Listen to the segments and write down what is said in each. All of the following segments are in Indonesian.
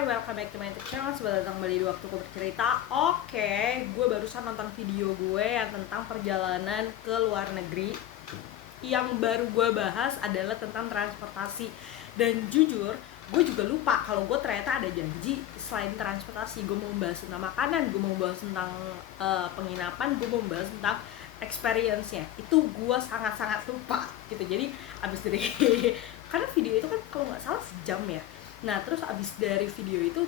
Hai, welcome back to my YouTube channel. Selamat datang kembali di Waktuku Bercerita. Oke, gue barusan nonton video gue yang tentang perjalanan ke luar negeri. Yang baru gue bahas adalah tentang transportasi. Dan jujur, gue juga lupa kalau gue ternyata ada janji selain transportasi. Gue mau bahas tentang makanan, gue mau bahas tentang penginapan, gue mau bahas tentang experience-nya. Itu gue sangat-sangat lupa gitu. Jadi abis dari karena video itu kan kalau nggak salah sejam ya. Nah terus abis dari video itu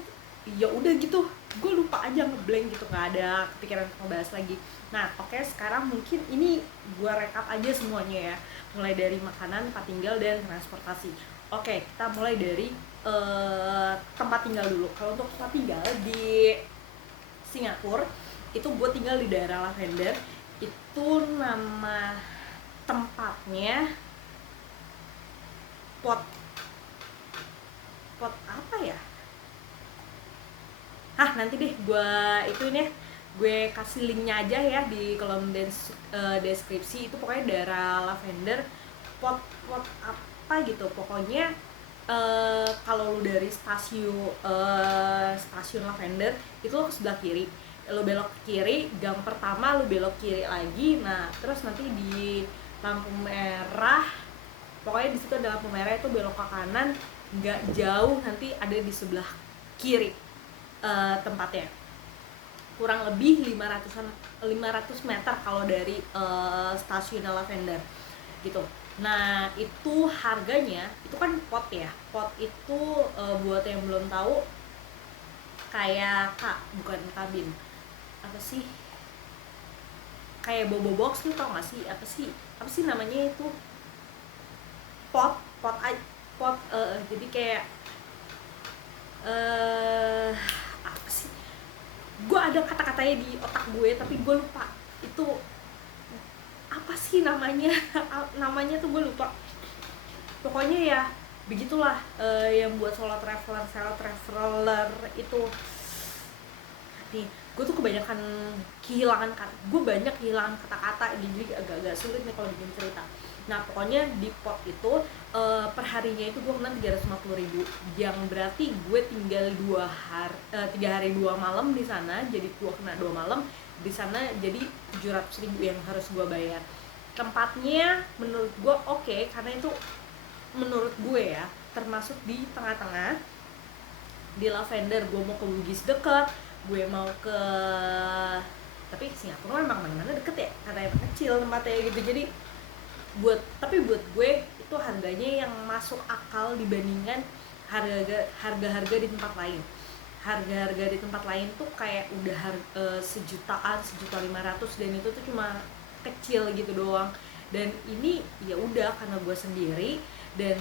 ya udah gitu, gue lupa aja, ngeblank gitu, nggak ada kepikiran untuk ngebahas lagi. Nah oke, sekarang mungkin ini gue rekap aja semuanya ya, mulai dari makanan, tempat tinggal, dan transportasi. Oke, kita mulai dari tempat tinggal dulu. Kalau untuk tempat tinggal di Singapura itu gue tinggal di daerah Lavender. Itu nama tempatnya pot apa ya? Nanti deh gue kasih linknya aja ya di kolom deskripsi. Itu pokoknya daerah Lavender, pot apa gitu pokoknya. Kalau lu dari stasiun Lavender itu lo ke sebelah kiri, lo belok ke kiri, gang pertama lo belok kiri lagi. Nah terus nanti di lampu merah, pokoknya di situ ada lampu merah, itu belok ke kanan, nggak jauh nanti ada di sebelah kiri tempatnya. Kurang lebih 500 meter kalau dari stasiun Lavender gitu. Nah itu harganya, itu kan pot ya, pot itu buat yang belum tahu kayak bukan kabin, apa sih, kayak bobo box, lu tau gak sih apa sih namanya itu, pot jadi kayak apa sih, gue ada kata-katanya di otak gue tapi gue lupa itu apa sih namanya. Namanya tuh gue lupa, pokoknya ya begitulah. Yang buat solo traveler itu nih, gue tuh kebanyakan kehilangan kata-kata, jadi agak-agak sulit nih kalau bikin cerita. Nah pokoknya di pot itu perharinya itu gue kena 350.000, yang berarti gue tinggal 3 hari 2 malam di sana, jadi gue kena 2 malam di sana, jadi 700.000 yang harus gue bayar. Tempatnya menurut gue oke, karena itu menurut gue ya termasuk di tengah-tengah. Di Lavender gue mau ke Bugis deket, gue mau ke, tapi Singapura memang mana-mana deket ya, karena emang kecil tempatnya gitu. Jadi buat gue itu harganya yang masuk akal dibandingkan harga-harga di tempat lain. Harga-harga di tempat lain tuh kayak udah sejutaan, 1.500.000, dan itu tuh cuma kecil gitu doang. Dan ini ya udah karena gue sendiri dan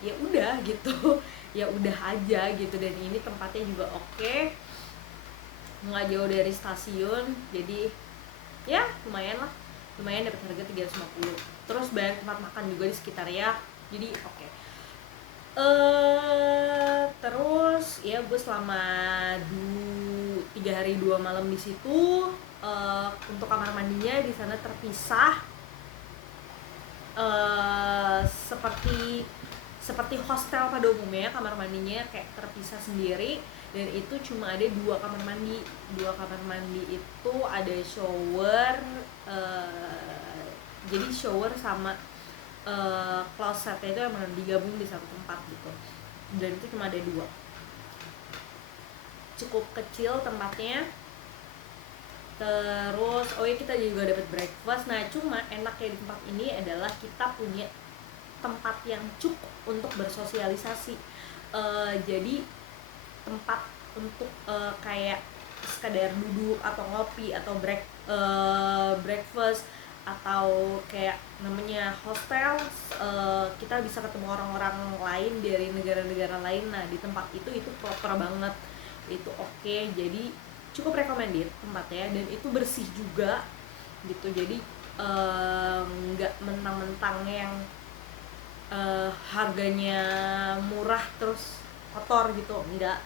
ya udah gitu, ya udah aja gitu. Dan ini tempatnya juga oke, nggak jauh dari stasiun, jadi ya lumayan dapat harga 350. Terus banyak tempat makan juga di sekitarnya, jadi oke. Terus ya gue selama 3 hari 2 malam di situ. Untuk kamar mandinya di sana terpisah, seperti hostel pada umumnya. Kamar mandinya kayak terpisah sendiri, dan itu cuma ada 2 kamar mandi. 2 kamar mandi itu ada shower, jadi shower sama klosetnya itu emang digabung di satu tempat gitu, dan itu cuma ada 2. Cukup kecil tempatnya. Terus kita juga dapat breakfast. Nah cuma enaknya di tempat ini adalah kita punya tempat yang cukup untuk bersosialisasi. Jadi tempat untuk kayak sekadar duduk atau ngopi atau breakfast, atau kayak namanya hostel, kita bisa ketemu orang-orang lain dari negara-negara lain. Nah di tempat itu proper banget, itu oke. Jadi cukup recommended tempatnya, dan itu bersih juga gitu. Jadi nggak mentang-mentang yang harganya murah terus kotor gitu, enggak.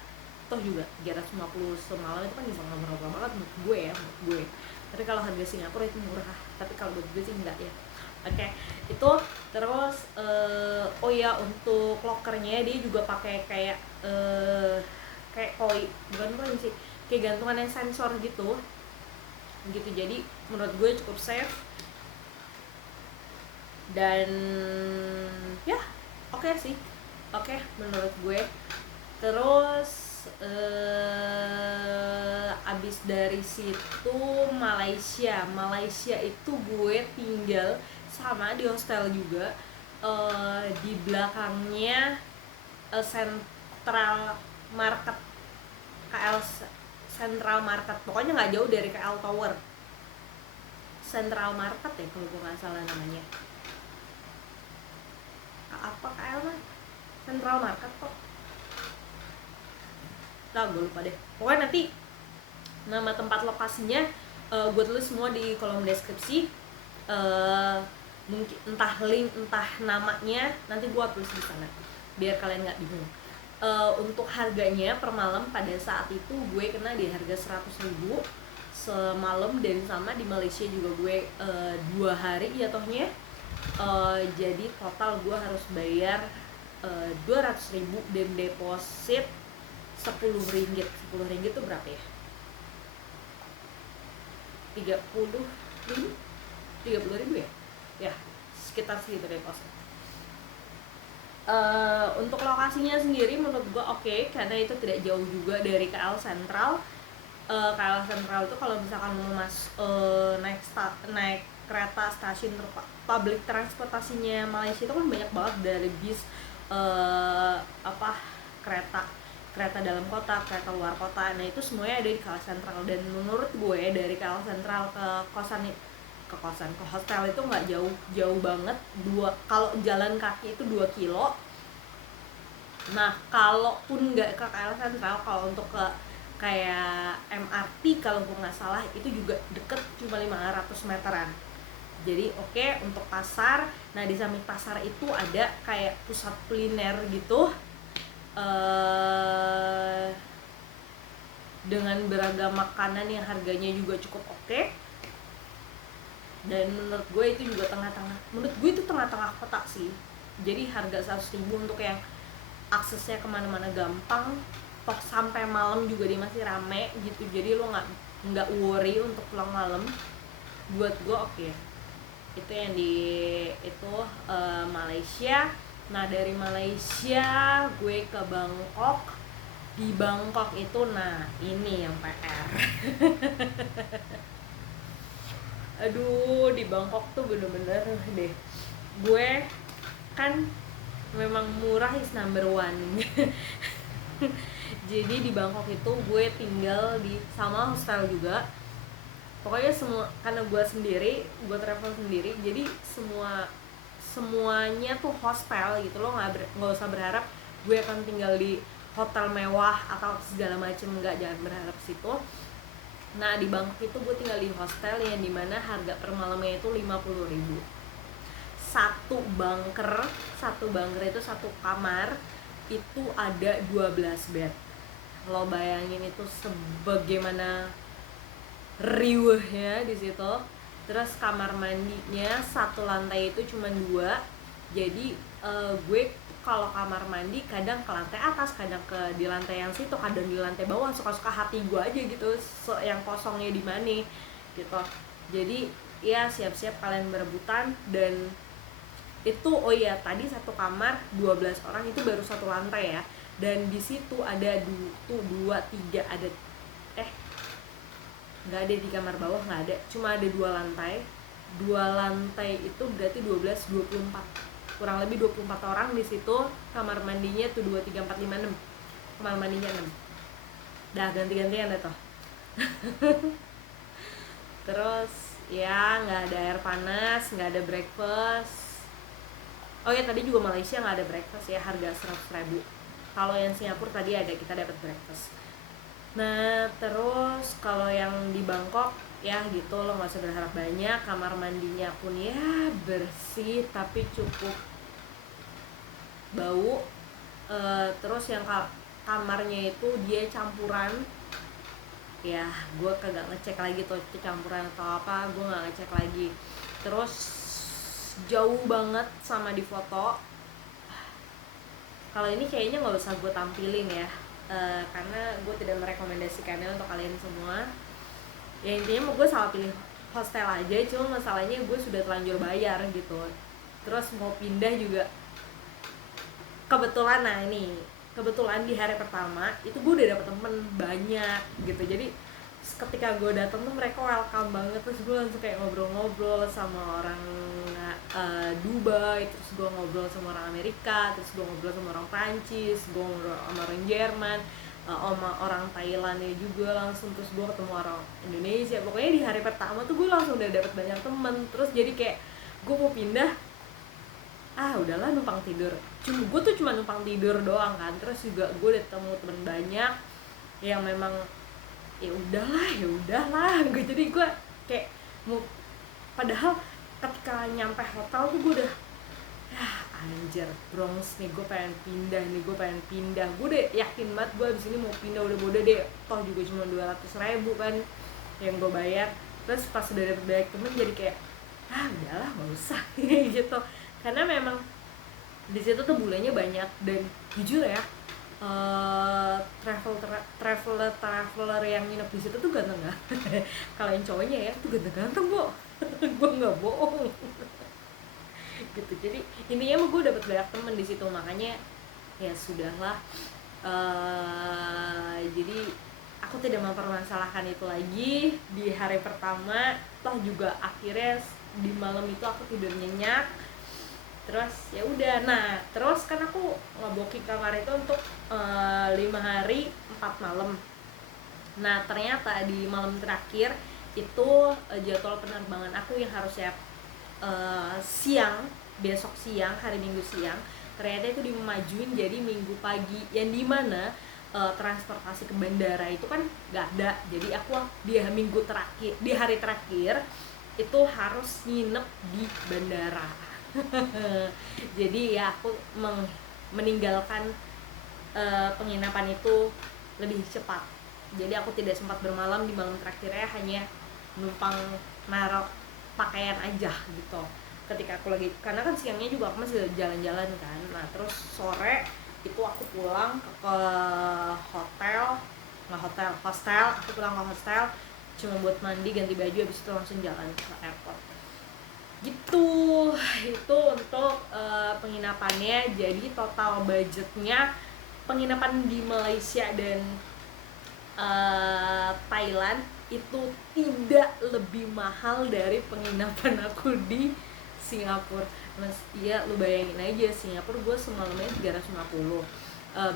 Toh juga 350 semalam itu kan bisa nggak berapa banget menurut gue. Tapi kalau harga Singapura itu murah, tapi kalau buat gue sih enggak ya. Oke, itu terus oh ya, untuk lockernya dia juga pakai kayak kayak koi, bukan koi sih, kayak gantungan yang sensor gitu. Jadi menurut gue cukup safe dan ya oke sih, oke menurut gue. Terus abis dari situ Malaysia itu gue tinggal sama di hostel juga, di belakangnya Central Market, KL Central Market, pokoknya nggak jauh dari KL Tower. Central Market ya kalau gue nggak salah namanya, apa KL mah Central Market kok, nah gue lupa deh. Pokoknya nanti nama tempat lokasinya gue tulis semua di kolom deskripsi, mungkin entah link entah namanya, nanti gue tulis di sana biar kalian nggak bingung. Untuk harganya per malam pada saat itu gue kena di harga 100.000 semalam, dan sama di Malaysia juga gue 2 hari jatuhnya. Jadi total gue harus bayar 200.000 dan deposit 10 ringgit. 10 ringgit itu berapa ya? 30.000 ya? Ya, sekitar segitu deposit. Untuk lokasinya sendiri menurut gue oke, karena itu tidak jauh juga dari KL Sentral. KL Sentral itu kalau misalkan mau naik kereta stasiun public transportasinya Malaysia itu kan banyak banget, dari bis, kereta dalam kota, kereta luar kota. Nah itu semuanya ada di KL Sentral, dan menurut gue dari KL Sentral ke hostel itu nggak jauh banget, kalau jalan kaki itu 2 kilo. Nah kalaupun nggak ke KL Sentral, kalau untuk ke kayak MRT kalau gue nggak salah itu juga deket, cuma 500 meteran. Jadi oke, untuk pasar, nah di samping pasar itu ada kayak pusat kuliner gitu, dengan beragam makanan yang harganya juga cukup oke. Dan menurut gue itu juga tengah-tengah kota sih. Jadi harga 100.000 untuk yang aksesnya kemana-mana gampang, toh sampai malam juga dia masih rame gitu, jadi lo nggak worry untuk pulang malam. Buat gue oke. Itu yang di Malaysia. Nah dari Malaysia gue ke Bangkok. Di Bangkok itu, nah ini yang PR. Aduh, di Bangkok tuh bener-bener deh, gue kan memang murah is number one. Jadi di Bangkok itu gue tinggal di sama hostel juga. Pokoknya karena gue travel sendiri, jadi semuanya tuh hostel gitu. Lo nggak usah berharap gue akan tinggal di hotel mewah atau segala macem, nggak, jangan berharap situ. Nah di Bangkok itu gue tinggal di hostel yang dimana harga per malamnya itu 50.000. Satu bunker itu satu kamar itu ada 12 bed. Lo bayangin itu sebagaimana riuhnya di situ. Terus kamar mandinya satu lantai itu cuma 2. Jadi gue kalau kamar mandi kadang ke lantai atas, kadang di lantai yang situ, kadang di lantai bawah, suka-suka hati gue aja gitu, yang kosongnya di mana gitu. Jadi ya siap-siap kalian berebutan. Dan itu oh iya, tadi satu kamar 12 orang itu baru satu lantai ya. Dan di situ ada 2, 3, ada nggak ada di kamar bawah, nggak ada, cuma ada 2 lantai. 2 lantai itu berarti 12, 24, kurang lebih 24 orang di situ. Kamar mandinya tuh 2, 3, 4, 5, 6, kamar mandinya 6. Dah ganti-gantian deh toh. Terus ya nggak ada air panas, nggak ada breakfast. Oh ya, tadi juga Malaysia nggak ada breakfast ya, harga 100.000. Kalau yang Singapura tadi ada, kita dapat breakfast. Nah terus kalau yang di Bangkok ya gitu, lo nggak usah berharap banyak. Kamar mandinya pun ya bersih tapi cukup bau. Terus yang kamarnya itu dia campuran. Ya gue kagak ngecek lagi tuh itu campuran atau apa, gue nggak ngecek lagi. Terus jauh banget sama di foto. Kalau ini kayaknya nggak usah gue tampilin ya, karena gue tidak merekomendasikannya untuk kalian semua. Ya intinya gue salah pilih hostel aja, cuma masalahnya gue sudah terlanjur bayar gitu. Terus mau pindah juga kebetulan, kebetulan di hari pertama itu gue udah dapet temen banyak gitu. Jadi ketika gue dateng tuh mereka welcome banget, terus gue langsung kayak ngobrol-ngobrol sama orang Dubai, terus gue ngobrol sama orang Amerika, terus gue ngobrol sama orang Prancis, gue ngobrol sama orang Jerman, sama orang Thailandnya juga langsung, terus gue ketemu orang Indonesia. Pokoknya di hari pertama tuh gue langsung udah dapet banyak temen. Terus jadi kayak gue mau pindah, udahlah numpang tidur. Gue tuh cuma numpang tidur doang kan. Terus juga gue udah ketemu temen banyak yang memang ya udahlah gue. Jadi gue kayak mau, padahal ketika nyampe hotel tuh gue udah anjir Bronx nih, gue pengen pindah. Gue udah yakin banget gue abis ini mau pindah, udah bodoh deh, toh juga cuma 200.000 kan yang gue bayar. Terus pas udah dapet banyak temen jadi kayak udahlah nggak usah gitu. Karena memang di situ tuh bulannya banyak, dan jujur ya, traveler yang nginep di situ tuh ganteng nggak? Kalau yang cowoknya ya tuh ganteng kok. Gue nggak bohong gitu. Jadi intinya mah gue dapet banyak temen di situ, makanya ya sudahlah. Jadi aku tidak mempermasalahkan itu lagi di hari pertama. Toh juga akhirnya di malam itu aku tidur nyenyak. Terus ya udah, terus kan aku nge-booking kamar itu untuk 5 hari 4 malam. Nah ternyata di malam terakhir itu jadwal penerbangan aku yang harusnya siang, besok siang, hari Minggu siang, ternyata itu dimajuin jadi Minggu pagi, yang dimana transportasi ke bandara itu kan nggak ada. Jadi aku di minggu terakhir, di hari terakhir itu harus nginep di bandara. Jadi ya aku meninggalkan penginapan itu lebih cepat. Jadi aku tidak sempat bermalam di malam terakhirnya, hanya numpang naruh pakaian aja gitu ketika aku lagi, karena kan siangnya juga aku masih jalan-jalan kan. Nah terus sore itu aku pulang ke hostel. Aku pulang ke hostel cuma buat mandi, ganti baju, habis itu langsung jalan ke airport gitu. Itu untuk penginapannya. Jadi total budgetnya penginapan di Malaysia dan Thailand itu tidak lebih mahal dari penginapan aku di Singapura. Mas, iya lu bayangin aja, Singapura gue semalamnya 350,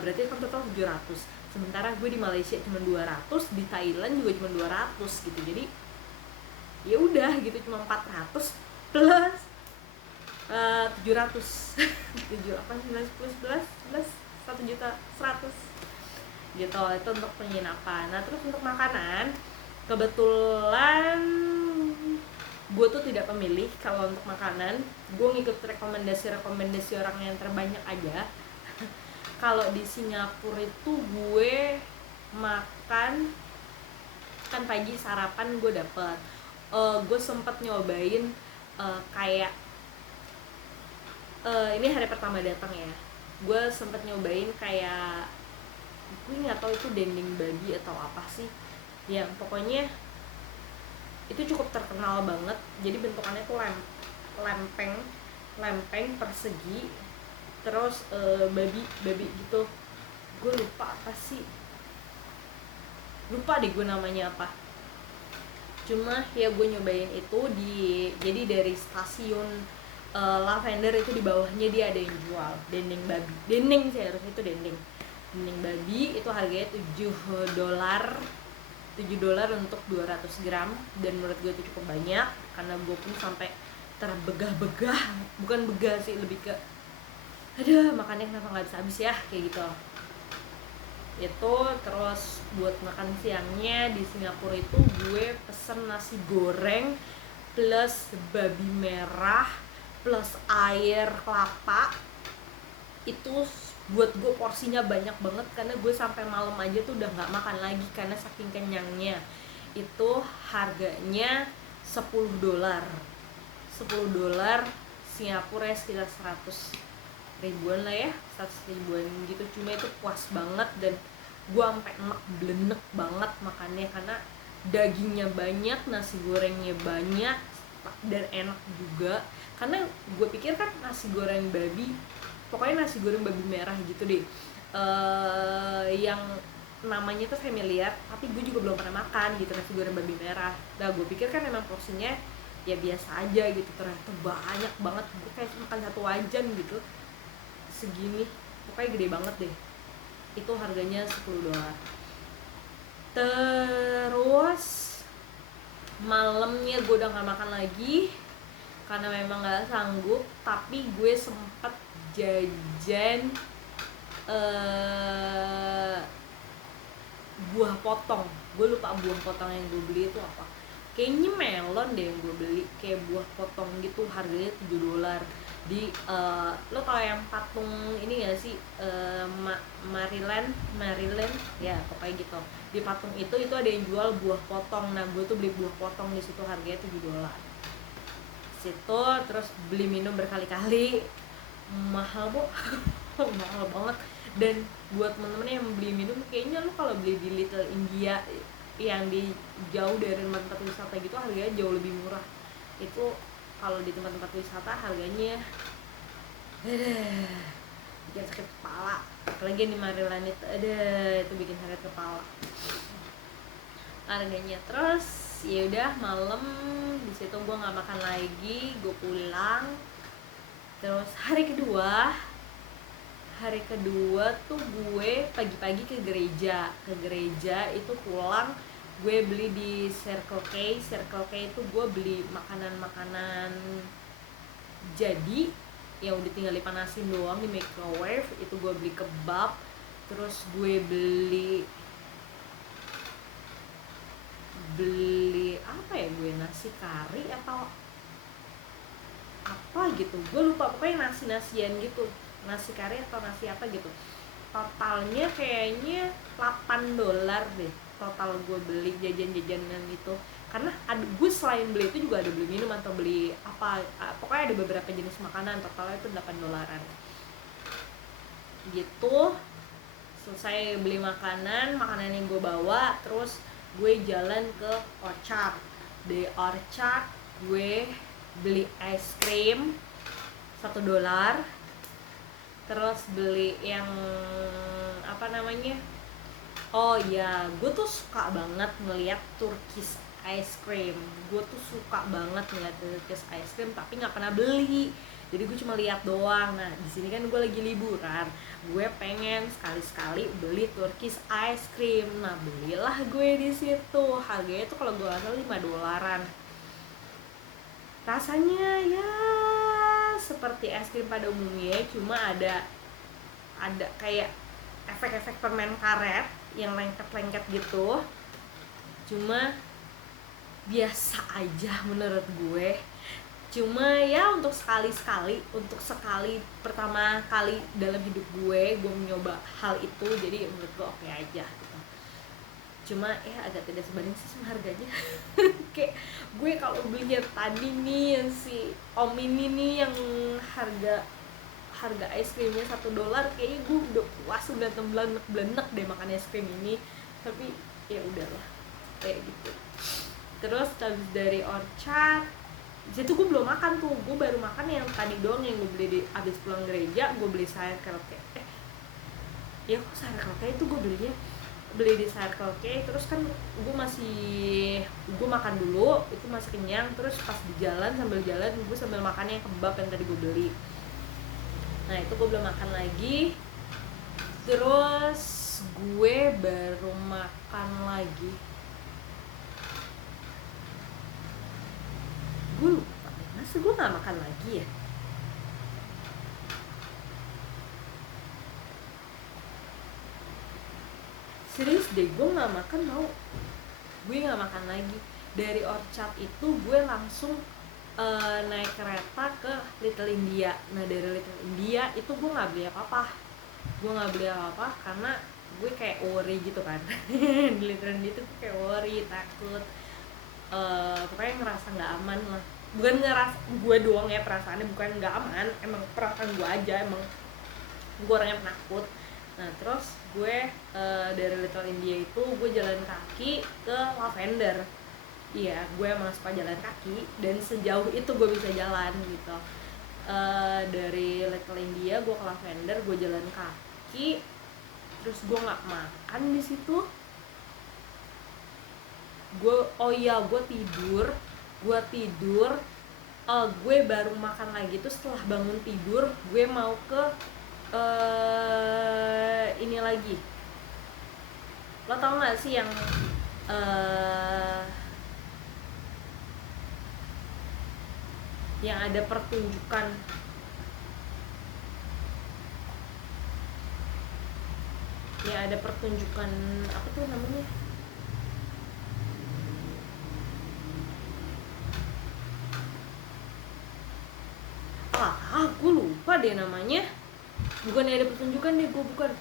berarti kan total 700. Sementara gue di Malaysia cuma 200, di Thailand juga cuma 200 gitu. Jadi ya udah gitu, cuma 400 plus 700 7 apa 9 plus 11 1.100.000 gitu. Itu untuk penginapan. Nah terus untuk makanan, kebetulan gue tuh tidak pemilih. Kalau untuk makanan gue ngikut rekomendasi orang yang terbanyak aja. Kalau di Singapura itu gue makan kan pagi sarapan gue dapet, gue sempet nyobain kayak ini hari pertama datang ya, gue sempet nyobain kayak, gue nggak tahu itu dendeng babi atau apa sih, yang pokoknya itu cukup terkenal banget. Jadi bentukannya tuh lempeng persegi, terus babi gitu. Gue lupa apa sih, lupa deh gue namanya apa. Cuma ya gue nyobain itu jadi dari stasiun Lavender itu di bawahnya dia ada yang jual dendeng babi. Dendeng sih harusnya itu dendeng babi. Itu harganya $7 untuk 200 gram, dan menurut gue itu cukup banyak karena gue pun sampai terbegah-begah, bukan begah sih, lebih ke aduh makannya kenapa nggak habis ya, kayak gitu. Itu terus buat makan siangnya di Singapura itu gue pesen nasi goreng plus babi merah plus air kelapa. Itu buat gue porsinya banyak banget karena gue sampai malam aja tuh udah nggak makan lagi karena saking kenyangnya. Itu harganya $10 $10 Singapura ya sekitar 100 ribuan lah ya, 100 ribuan gitu. Cuma itu puas banget dan gue sampai enak blenek banget makannya karena dagingnya banyak, nasi gorengnya banyak, dan enak juga. Karena gue pikir kan nasi goreng babi, pokoknya nasi goreng babi merah gitu deh, yang namanya tuh familiar, tapi gue juga belum pernah makan gitu nasi goreng babi merah. Nah gue pikir kan emang porsinya ya biasa aja gitu, ternyata banyak banget. Gue kayak makan satu wajan gitu, segini, pokoknya gede banget deh. Itu harganya $10. Terus malamnya gue udah gak makan lagi karena memang gak sanggup, tapi gue sempet jajan buah potong. Gue lupa buah potong yang gue beli itu apa, kayaknya melon deh yang gue beli, kayak buah potong gitu, harganya $7 di lo tau yang patung ini gak sih, Maryland ya pokoknya gitu. Di patung itu ada yang jual buah potong. Nah gue tuh beli buah potong di situ, harganya $7 situ. Terus beli minum berkali-kali, mahal bu mahal banget. Dan buat temen-temen yang beli minum, kayaknya lu kalau beli di Little India yang di jauh dari tempat wisata gitu, harganya jauh lebih murah. Itu kalau di tempat-tempat wisata harganya bikin sakit kepala, apalagi di Maryland itu bikin sakit kepala harganya. Terus ya udah malam di situ gue nggak makan lagi, gue pulang. Terus hari kedua tuh gue pagi-pagi ke gereja itu. Pulang gue beli di Circle K itu gue beli makanan jadi yang udah tinggal dipanasin doang di microwave. Itu gue beli kebab, terus gue beli apa ya, gue nasi kari atau apa gitu, gue lupa, pokoknya nasian gitu, nasi kari atau nasi apa gitu. Totalnya kayaknya $8 deh total gue beli jajan-jajanan itu. Karena gue selain beli itu juga ada beli minum atau beli apa, pokoknya ada beberapa jenis makanan. Totalnya itu $8 gitu. Selesai beli makanan yang gue bawa, terus gue jalan ke Orchard. Di Orchard gue beli es krim $1. Terus beli yang apa namanya, oh ya, gue tuh suka banget ngeliat Turkish ice cream. Gue tuh suka banget ngeliat Turkish ice cream, tapi nggak pernah beli. Jadi gue cuma lihat doang. Nah di sini kan gue lagi liburan, gue pengen sekali-sekali beli Turkish ice cream. Nah belilah gue di situ. Harganya tuh kalau gue nggak salah $5. Rasanya ya seperti es krim pada umumnya, cuma ada kayak efek-efek permen karet yang lengket-lengket gitu. Cuma biasa aja menurut gue. Cuma ya untuk sekali pertama kali dalam hidup gue mencoba hal itu, jadi menurut gue oke aja gitu. Cuma ya agak tidak sebanding sih sama harganya. Kayak gue kalau beli yang tadi nih, yang si Om ini nih, yang harga es krimnya $1, kayaknya gue udah puas, udah temblenek deh makan es krim ini. Tapi ya udahlah kayak gitu. Terus habis dari Orchard situ gue belum makan tuh, gue baru makan yang tadi doang yang gue beli di abis pulang gereja. Gue beli sayur kelke, ya kok sayur kelke itu gue beli di Circle K. Terus kan gue makan dulu, itu masih kenyang. Terus pas sambil jalan gue sambil makan yang kebab yang tadi gue beli. Nah itu gue belum makan lagi. Terus gue baru makan lagi, gue lupa, masa gue gak makan lagi ya? Serius deh, gue gak makan tau. Gue gak makan lagi. Dari Orchard itu gue langsung naik kereta ke Little India. Nah dari Little India itu gue gak beli apa-apa. Karena gue kayak worry gitu kan. Di Little India itu gue kayak worry, takut, pokoknya ngerasa gak aman lah. bukan ngeras gue doang ya perasaannya, bukan nggak aman, emang perasaan gue aja, emang gue orangnya penakut. Nah terus gue dari Little India itu gue jalan kaki ke Lavender. Iya, gue emang suka jalan kaki dan sejauh itu gue bisa jalan gitu. Dari Little India gue ke Lavender, gue jalan kaki, terus gue nggak makan di situ. Gue tidur. Gue baru makan lagi tuh setelah bangun tidur. Gue mau ke ini lagi. Lo tau nggak sih yang ada pertunjukan apa tuh namanya? Gue lupa deh namanya. Bukannya ada pertunjukan deh, gue bukan.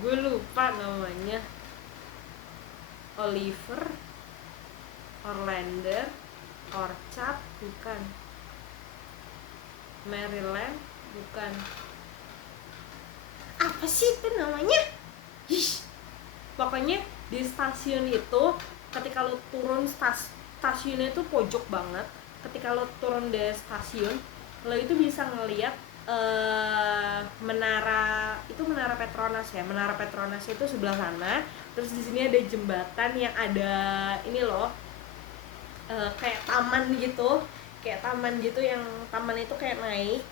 Gue lupa namanya. Oliver, Orlander, Orchard, bukan. Maryland, bukan. Apa sih itu namanya? Pokoknya di stasiun itu, ketika lo turun stasiunnya itu pojok banget. Ketika lo turun dari stasiun, lo itu bisa ngelihat menara Petronas ya. Menara Petronas itu sebelah sana. Terus di sini ada jembatan yang ada ini loh, kayak taman gitu, yang taman itu kayak naik.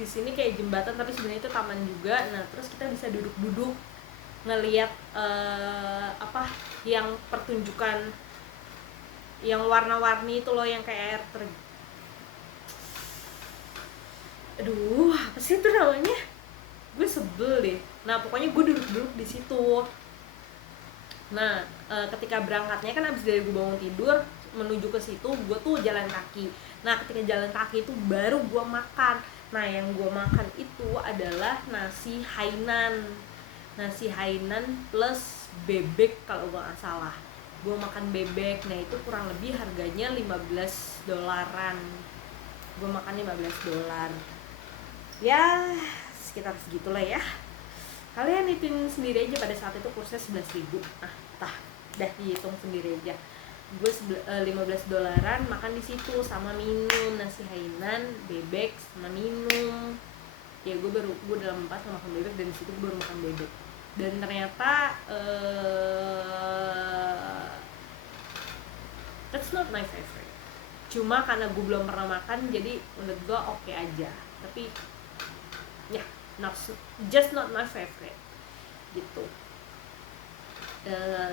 Di sini kayak jembatan tapi sebenarnya itu taman juga. Nah terus kita bisa duduk-duduk ngelihat yang pertunjukan yang warna-warni itu loh, yang kayak air terjun. Aduh, apa sih itu namanya? Gue sebel deh. Nah pokoknya gue duduk-duduk di situ. Nah ketika berangkatnya kan abis dari gue bangun tidur menuju ke situ, gue tuh jalan kaki. Nah ketika jalan kaki itu baru gue makan. Nah yang gue makan itu adalah nasi Hainan plus bebek kalau gue nggak salah. Gue makan bebek. Nah itu kurang lebih harganya $15. Gue makan $15. Ya sekitar segitulah ya. Kalian hitung sendiri aja, pada saat itu kursnya 11.000. Dah dihitung sendiri aja. Gue $15 makan di situ sama minum nasi Hainan, bebek sama minum. Ya gue dalam 4 sama makan bebek, dan di situ gue baru makan bebek. Dan ternyata that's not my favorite. Cuma karena gue belum pernah makan, jadi menurut gue oke aja. Tapi ya, just not my favorite gitu.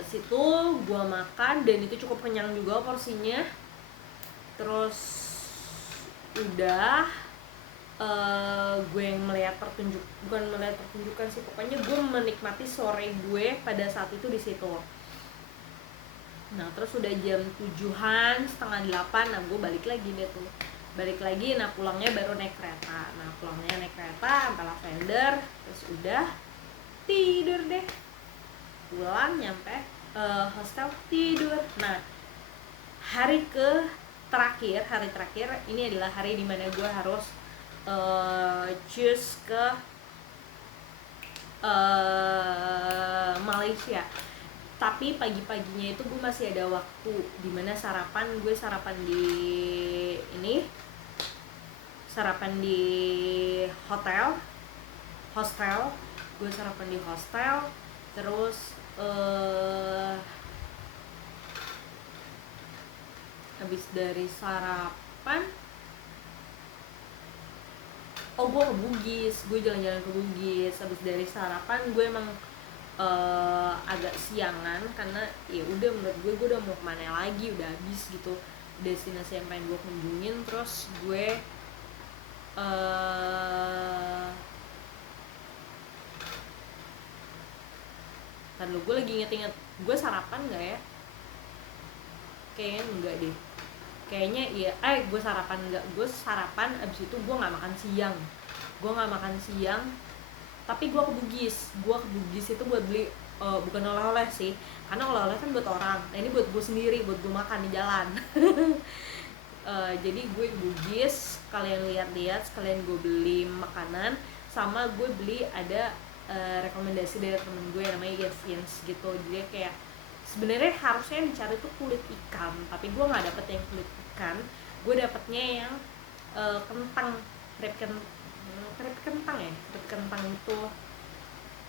Situ gue makan dan itu cukup kenyang juga porsinya. Terus udah gue yang bukan melihat pertunjukan sih, pokoknya gue menikmati sore gue pada saat itu di situ. Nah terus udah jam 7-an, setengah 8, nah gue balik lagi. Nah pulangnya baru naik kereta. Sampai Lavender, terus udah tidur deh. Pulang nyampe hostel, tidur. Nah hari terakhir ini adalah hari dimana gue harus choose ke Malaysia. Tapi pagi-paginya itu gue masih ada waktu, dimana gue sarapan di hostel. Gue sarapan di hostel. Terus habis dari sarapan gue ke Bugis, gue jalan-jalan ke Bugis. Habis dari sarapan gue emang agak siangan, karena ya udah menurut gue udah mau kemana lagi, udah habis gitu destinasi yang pengen gue kunjungin. Terus gue gue lagi inget-inget gue sarapan nggak ya? Kayaknya enggak deh. Kayaknya iya. Gue sarapan abis itu gue nggak makan siang. gue nggak makan siang, tapi gue ke Bugis itu buat beli bukan oleh-oleh sih, karena oleh-oleh kan buat orang, nah ini buat gue sendiri, buat gue makan di jalan. Jadi gue ke Bugis, kalian lihat-lihat, sekalian gue beli makanan, sama gue beli ada rekomendasi dari temen gue namanya Yens gitu. Jadi kayak sebenarnya harusnya yang dicari tuh kulit ikan, tapi gue nggak dapet yang kulit ikan, gue dapetnya yang kentang, keripik kentang ya, keripik kentang itu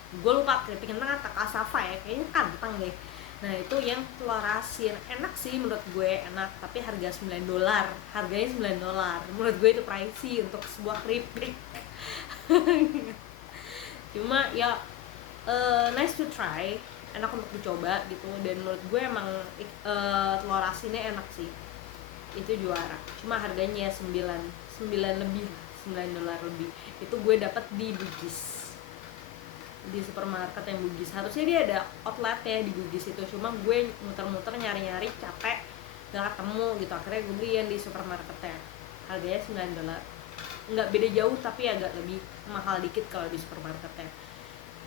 gue lupa keripik kentang atau kasava ya, kayaknya kentang deh. Nah itu yang telur asin, enak sih menurut gue, enak, tapi harga $9, harganya $9, menurut gue itu pricey untuk sebuah keripik. Cuma ya nice to try, enak untuk dicoba gitu, dan menurut gue emang telur asinnya enak sih, itu juara. Cuma harganya ya 9 lebih, $9 lebih. Itu gue dapat di Bugis, di supermarket yang Bugis. Harusnya dia ada outlet ya di Bugis itu, cuma gue muter-muter nyari-nyari capek gak ketemu gitu, akhirnya gue beli yang di supermarketnya. Harganya $9, nggak beda jauh tapi agak lebih mahal dikit kalau di supermarketnya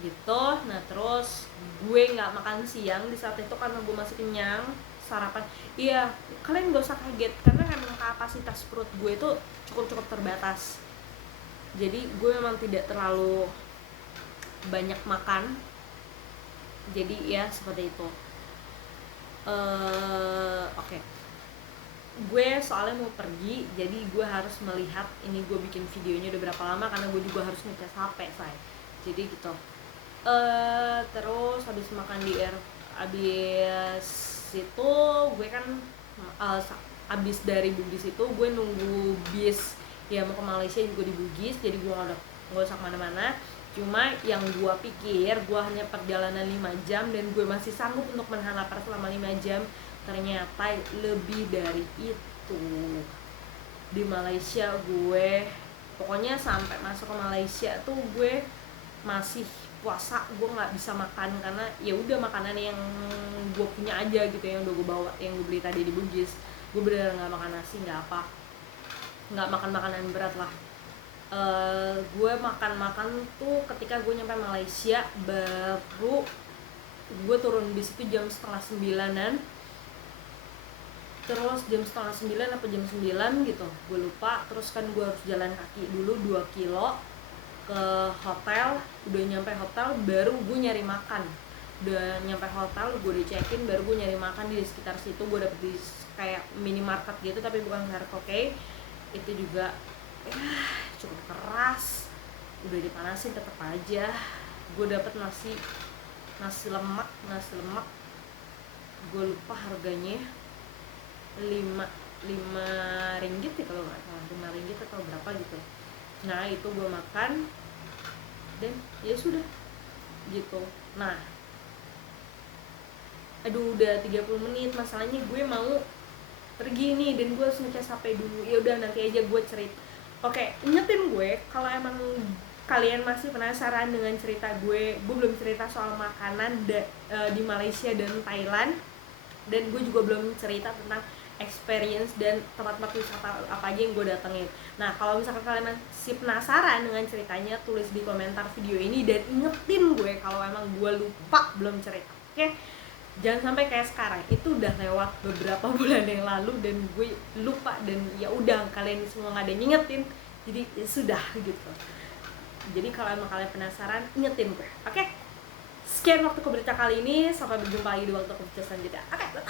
gitu. Nah terus gue nggak makan siang di saat itu karena gue masih kenyang sarapan. Iya, kalian gak usah kaget karena memang kapasitas perut gue itu cukup terbatas, jadi gue memang tidak terlalu banyak makan, jadi ya seperti itu. Oke. Gue soalnya mau pergi, jadi gue harus melihat ini gue bikin videonya udah berapa lama, karena gue juga harus ngecas HP say. Jadi gitu. Terus habis makan habis itu gue kan habis dari Bugis itu gue nunggu bis ya mau ke Malaysia juga di Bugis, jadi gue nggak usah kemana-mana. Cuma yang gue pikir gue hanya perjalanan 5 jam dan gue masih sanggup untuk menahan lapar selama 5 jam, ternyata lebih dari itu. Di Malaysia gue pokoknya sampai masuk ke Malaysia tuh gue masih puasa, gue nggak bisa makan karena ya udah makanan yang gue punya aja gitu, yang udah gue bawa, yang gue beli tadi di Bugis. Gue bener nggak makan nasi, nggak makan makanan berat lah. Gue makan tuh ketika gue nyampe Malaysia, baru gue turun bis itu jam 8:30-an. Terus jam 8:30 apa jam 9 gitu, gue lupa. Terus kan gue harus jalan kaki dulu 2 kilo ke hotel. Udah nyampe hotel baru gue nyari makan. Udah nyampe hotel gue udah check-in, baru gue nyari makan di sekitar situ. Gue dapet di kayak minimarket gitu tapi bukan Circle K. Itu juga cukup keras, udah dipanasin tetap aja. Gue dapet nasi lemak, gue lupa harganya, 5 ringgit ya kalau nggak salah, 5 ringgit atau berapa gitu. Nah itu gue makan dan ya sudah gitu. Nah aduh udah 30 menit, masalahnya gue mau pergi nih dan gue harus ngecas HP dulu. Ya udah nanti aja gue cerita. Oke, ingetin gue kalau emang kalian masih penasaran dengan cerita gue belum cerita soal makanan di Malaysia dan Thailand, dan gue juga belum cerita tentang experience dan tempat-tempat wisata apa aja yang gue datengin. Nah kalau misalkan kalian masih penasaran dengan ceritanya, tulis di komentar video ini dan ingetin gue kalau emang gue lupa belum cerita. Oke? Jangan sampai kayak sekarang, itu udah lewat beberapa bulan yang lalu dan gue lupa, dan ya udah kalian semua nggak ada yang ngingetin, jadi ya sudah gitu. Jadi kalau emang kalian penasaran, ingetin gue. Oke? Sekian waktu berita kali ini, sampai berjumpa lagi di waktu berita selanjutnya. Oke, bye.